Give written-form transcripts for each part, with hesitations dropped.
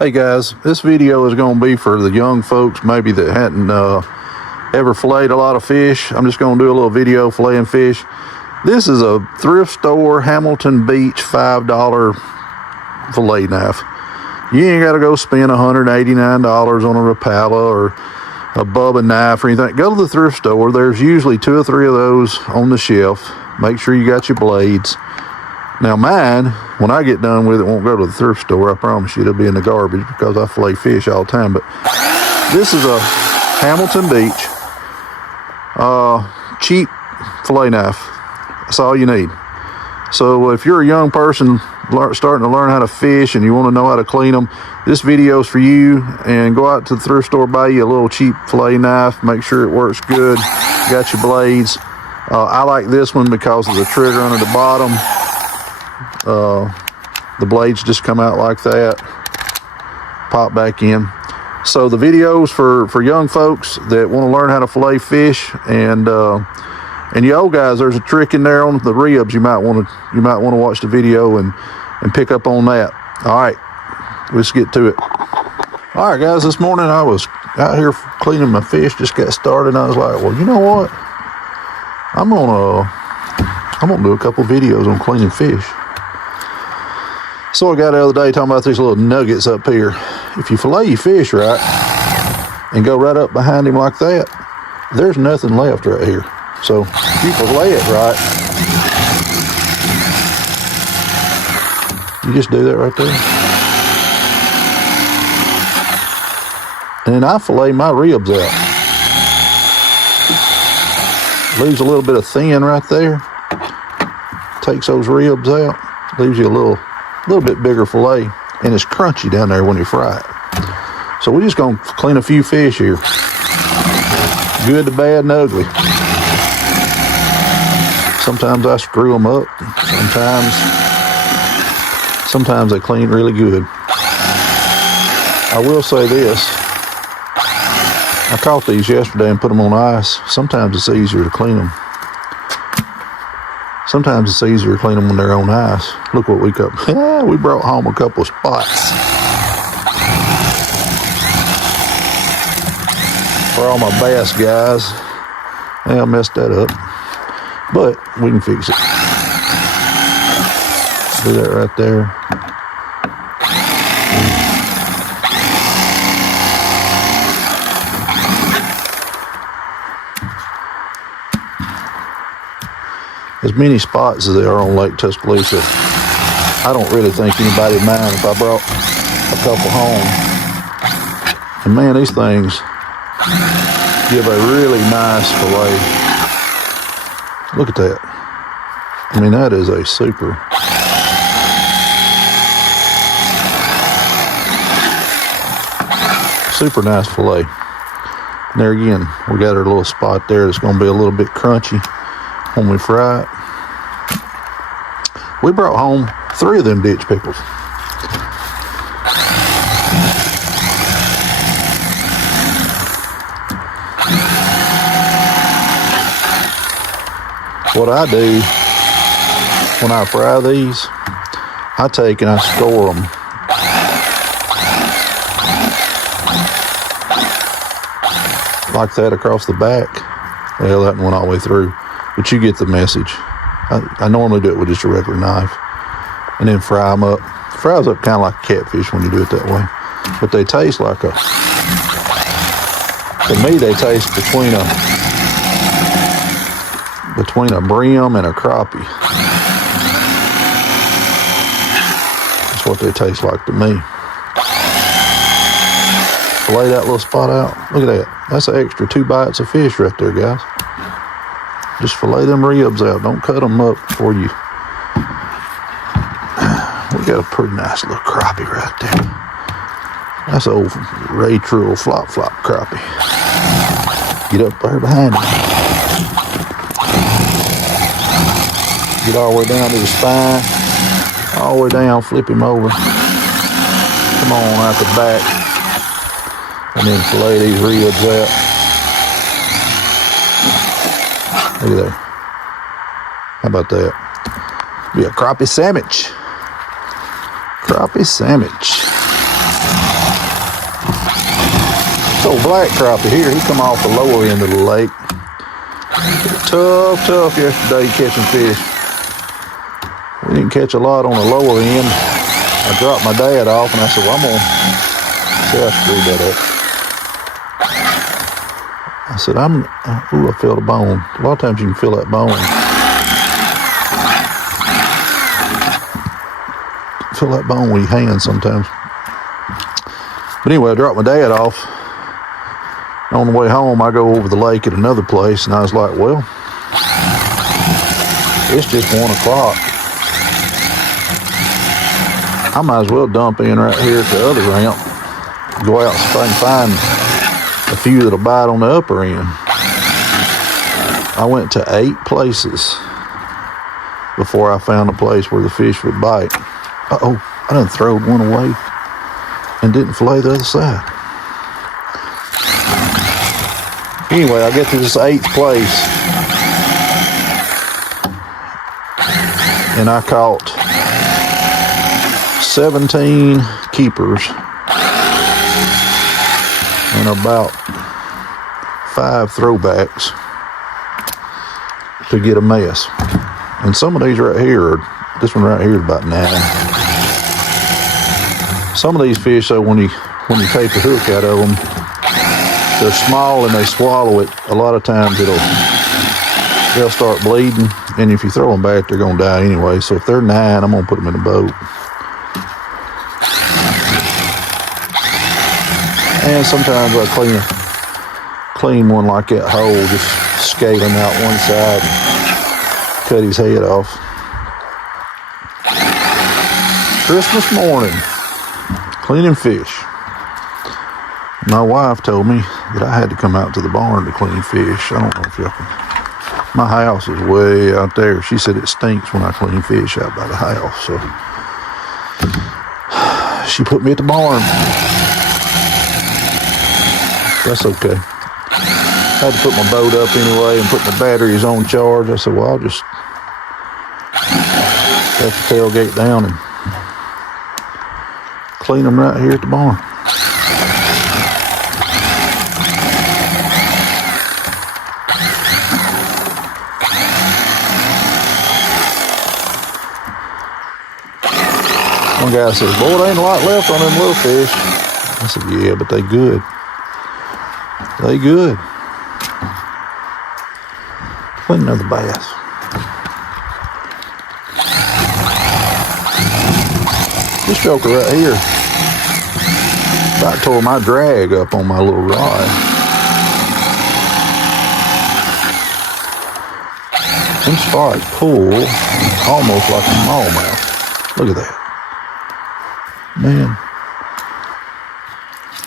Hey guys, this video is going to be for the young folks maybe that hadn't ever filleted a lot of fish. I'm just going to do a little video filleting fish. This is a thrift store Hamilton Beach $5 fillet knife. You ain't got to go spend $189 on a Rapala or a Bubba knife or anything. Go to the thrift store. There's usually 2 or 3 of those on the shelf. Make sure you got your blades. Now mine, when I get done with it, won't go to the thrift store. I promise you, it'll be in the garbage because I fillet fish all the time. But this is a Hamilton Beach cheap fillet knife. That's all you need. So if you're a young person starting to learn how to fish and you want to know how to clean them, this video is for you. And go out to the thrift store, buy you a little cheap fillet knife. Make sure it works good. Got your blades. I like this one because of the trigger under the bottom. The blades just come out like that, pop back in. So the videos for young folks that want to learn how to fillet fish, and you old guys, there's a trick in there on the ribs. You might want to watch the video and pick up on that. All right, let's get to it. All right, guys, this morning I was out here cleaning my fish. Just got started, and I was like, well, you know what? I'm gonna do a couple videos on cleaning fish. So I got the other day talking about these little nuggets up here. If you fillet your fish right and go right up behind him like that, there's nothing left right here. So if you fillet it right, you just do that right there. And then I fillet my ribs out. Leaves a little bit of thin right there. Takes those ribs out. Leaves you a little bit bigger fillet, and it's crunchy down there when you fry it. So we're just gonna clean a few fish here. Good, the bad, and ugly. Sometimes I screw them up. Sometimes they clean really good. I will say this. I caught these yesterday and put them on ice. Sometimes it's easier to clean them. Sometimes it's easier to clean them when they're on ice. Look what we got. Yeah, we brought home a couple of spots. For all my bass guys. Yeah, I messed that up. But we can fix it. Do that right there. As many spots as there are on Lake Tuscaloosa, I don't really think anybody would mind if I brought a couple home. And man, these things give a really nice fillet. Look at that. I mean, that is a super nice fillet. And there again, we got our little spot there that's going to be a little bit crunchy when we fry it. We brought home 3 of them ditch pickles. What I do when I fry these, I take and I score them. Like that across the back. Well, that one went all the way through. But you get the message. I normally do it with just a regular knife. And then fry them up. Fries up kind of like catfish when you do it that way. But they taste like to me, they taste between a brim and a crappie. That's what they taste like to me. Fillet that little spot out. Look at that. That's an extra 2 bites of fish right there, guys. Just fillet them ribs out. Don't cut them up before you. We got a pretty nice little crappie right there. That's old Ray Trull flop crappie. Get up there behind him. Get all the way down to the spine. All the way down, flip him over. Come on out the back. And then fillet these ribs out. Look at that. How about that? Be a crappie sandwich. Crappie sandwich. old black crappie here, he come off the lower end of the lake. Tough yesterday catching fish. We didn't catch a lot on the lower end. I dropped my dad off and I said, well, I'm gonna see, I screwed that up. I said, ooh, I felt a bone. A lot of times you can feel that bone. Feel that bone with your hands sometimes. But anyway, I dropped my dad off. On the way home, I go over the lake at another place, and I was like, well, it's just 1 o'clock. I might as well dump in right here at the other ramp. Go out so I can find a few that'll bite on the upper end. I went to 8 places before I found a place where the fish would bite. Uh-oh, I done throwed one away and didn't fillet the other side. Anyway, I get to this 8th place and I caught 17 keepers and about 5 throwbacks to get a mess. And some of these right here, this one right here is about 9. Some of these fish, though, when you take the hook out of them, they're small and they swallow it. A lot of times they'll start bleeding, and if you throw them back, they're gonna die anyway. So if they're 9, I'm gonna put them in the boat. And sometimes I clean one like that hole, just scaling out one side, cut his head off. Christmas morning, cleaning fish. My wife told me that I had to come out to the barn to clean fish. I don't know if y'all can. My house is way out there. She said it stinks when I clean fish out by the house. So she put me at the barn. That's okay. I had to put my boat up anyway and put my batteries on charge. I said, well, I'll just let the tailgate down and clean them right here at the barn. One guy says, boy, there ain't a lot left on them little fish. I said, yeah, but they good. They good. Clean another bass. This joker right here about tore my drag up on my little rod. Them spots pull almost like a smallmouth. Look at that. Man,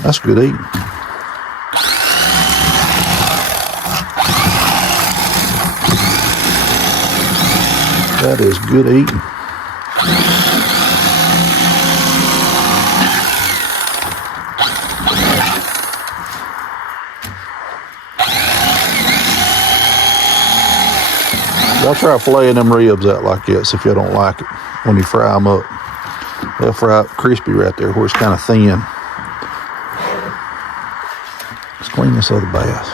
that's good eating. That is good eating. Y'all try filleting them ribs out like this if you don't like it when you fry them up. They'll fry up crispy right there where it's kind of thin. Let's clean this other bass.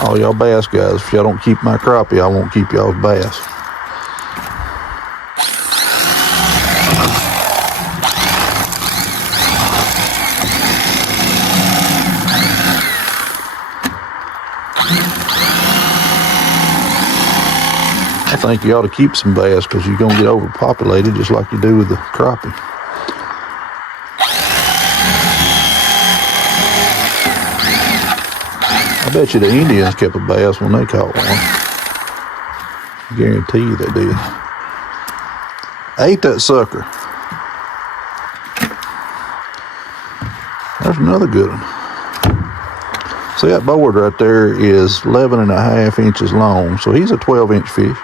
All y'all bass guys, if y'all don't keep my crappie, I won't keep y'all's bass. I think you ought to keep some bass because you're going to get overpopulated just like you do with the crappie. I bet you the Indians kept a bass when they caught one. I guarantee you they did. Ate that sucker. There's another good one. See, that board right there is 11.5 inches long, so he's a 12-inch fish.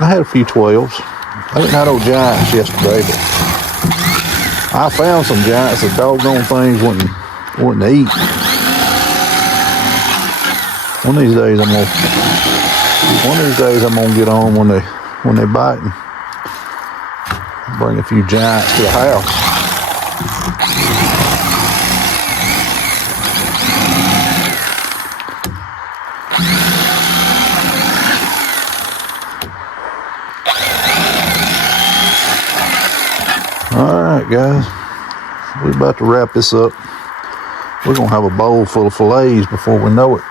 I had a few 12s. I didn't have no giants yesterday, but I found some giants. The doggone things wanting to eat. One of these days I'm gonna get on when they biting. Bring a few giants to the house. All right, guys, we're about to wrap this up. We're gonna have a bowl full of fillets before we know it.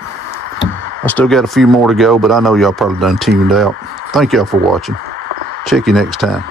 I still got a few more to go, but I know y'all probably done tuned out. Thank y'all for watching. Check you next time.